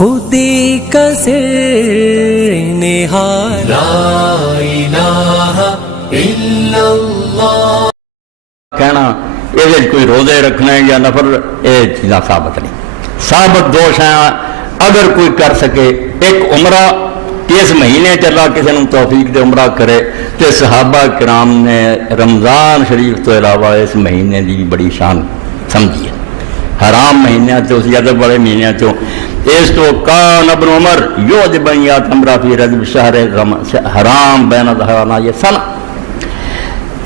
خودی کا سر نہاد لا الہ الا اللہ کہنا یہ کوئی روزے رکھنا ہے یا نفل، یہ چیزاں ثابت نہیں۔ ثابت دو شاں اگر کوئی کر سکے، ایک عمرہ کہ اس مہینے چلا کسی نے توفیق دے عمرہ کرے، تو صحابہ کرام نے رمضان شریف تو علاوہ اس مہینے دی بڑی شان سمجھی ہے۔ حرام مہینہ تو زیادہ بڑے مہینے تو اس تو کان ابن عمر یعجب ان یاتمرا فی رجب شہر حرام بین ظہرانا، یہ سنہ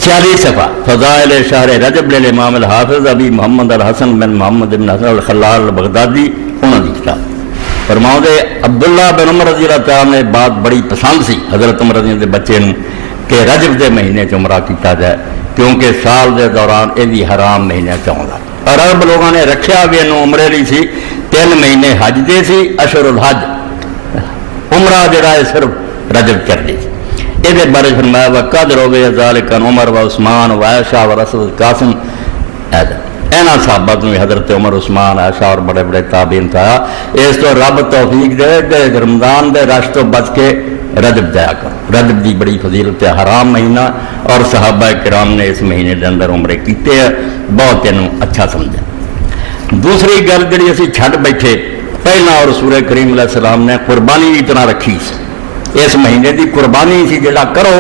40 صفحہ فضائل شہر رجب للامام الحافظ ابی محمد الحسن بن محمد بن حسن الخلال البغدادی، انہوں نے کتاب فرماؤ دے عبداللہ بن عمر رضی اللہ تعالیٰ نے بات بڑی پسند سی حضرت عمر رضی اللہ دے بچے نے کہ رجب دے مہینے چ عمرہ کیتا جائے، کیونکہ سال دے دوران یہ بھی حرام مہینے چاہتا، اور عرب لوگوں نے رکھیا بھی انہوں عمرے لی سی 3 مہینے حج دے سی، اشہر الحج عمرہ جڑا ہے صرف رجب چڑھ دی سی۔ یہ بارے فرمایا وقد روی ذالک عن عمر و عثمان و عائشہ و رسول قاسم، اینا صحابہ میں حضرت عمر، عثمان، عائشہ اور بڑے بڑے تابعین تھا۔ اس تو رب توفیق دے کہ رمضان دے رش تو بچ کے رجب جایا کرو، رجب دی بڑی فضیلت ہے، حرام مہینہ، اور صحابہ کرام نے اس مہینے دے اندر عمرے کیتے ہیں، بہت انہوں اچھا سمجھا۔ دوسری گل جڑی اسی چھڈ بیٹھے، پہلا اور رسول کریم علیہ السلام نے قربانی بھی اتنا رکھی سی، اس مہینے دی قربانی سی جڑا کرو،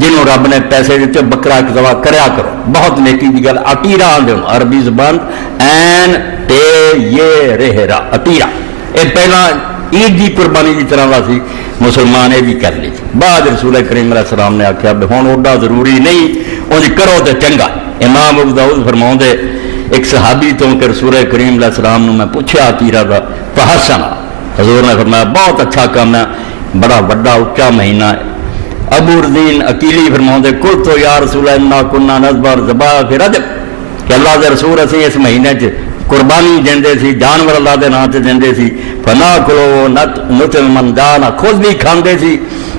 جنہوں رب نے پیسے دیتے بکرا ایک دوا کریا کرو، بہت نیکی دی گل، عطیرہ آندے ہوں عربی زبان این تے یہ رہرا عطیرہ، یہ پہلا عید دی قربانی دی طرح دا سی، مسلمان یہ بھی کر لی تھی۔ بعد رسول کریم علیہ السلام نے آکھیا ہن اوڈا ضروری نہیں، انج کرو تے چنگا۔ امام ابو داؤد فرماؤں دے ایک صحابی تو کہ رسول کریم علیہ السلام نے میں پوچھا عطیرہ دا فحسنا، حضور نے فرمایا بہت اچھا کام ہے، بڑا بڑا اچھا مہینہ ہے۔ ابو رزین اکیلی فرماؤں دے کل تو یا رسول اللہ کننا نذبح ذبائح فی رجب، کہ اللہ دے رسول اسی اس مہینے چ قربانی دیندے سی، جانور اللہ دے نام تے دیندے سی، فنا کلو نطعم من جانا، خود بھی کھاندے سی،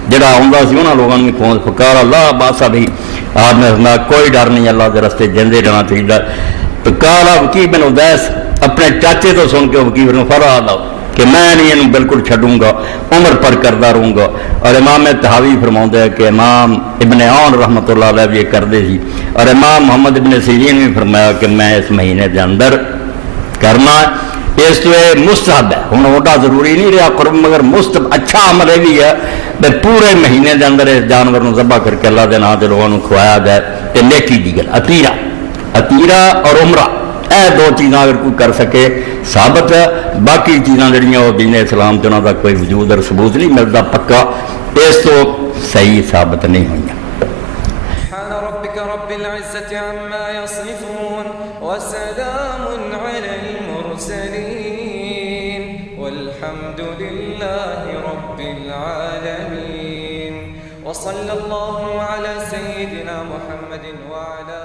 جڑا ہوندا سی انہاں لوگاں نے کھون فقار اللہ باسا بھی، آپ نے فرمایا کوئی ڈر نہیں، اللہ دے رستے دیندے رہنا چاہیے۔ تو قال وکیع بن ادیس اپنے چاچے تو سن کے وکیع بن فرح اللہ کہ میں نہیں انہوں بالکل چھڈوں گا، عمر پر کردا رہوں گا۔ اور امام تحاوی فرماؤں ہے کہ امام ابن عون رحمۃ اللہ علیہ بھی یہ کردے سی، اور امام محمد ابن سیرین بھی فرمایا کہ میں اس مہینے دے اندر کرنا، اس تو یہ مستحب ہے، ہوں اوڈا ضروری نہیں رہا قرب، مگر مستحب اچھا عمل یہ بھی ہے کہ پورے مہینے دے اندر اس جانور نو ذبح کر کے اللہ دے نام تے لوگوں کو کھوایا جائے، تے نیکی دی گل۔ عطیرہ اور عمرہ، اے 2 چیزاں اگر کوئی کر سکے ثابت ہے، باقی چیزاں جڑیاں وہ دین اسلام تے انہاں دا کوئی وجود اور ثبوت نہیں ملتا پکا، اس تو صحیح ثابت نہیں ہوئی۔ سبحان ربك رب العزة عما يصفون وسلام على المرسلين والحمد لله رب العالمين وصلى الله على سيدنا محمد وعلى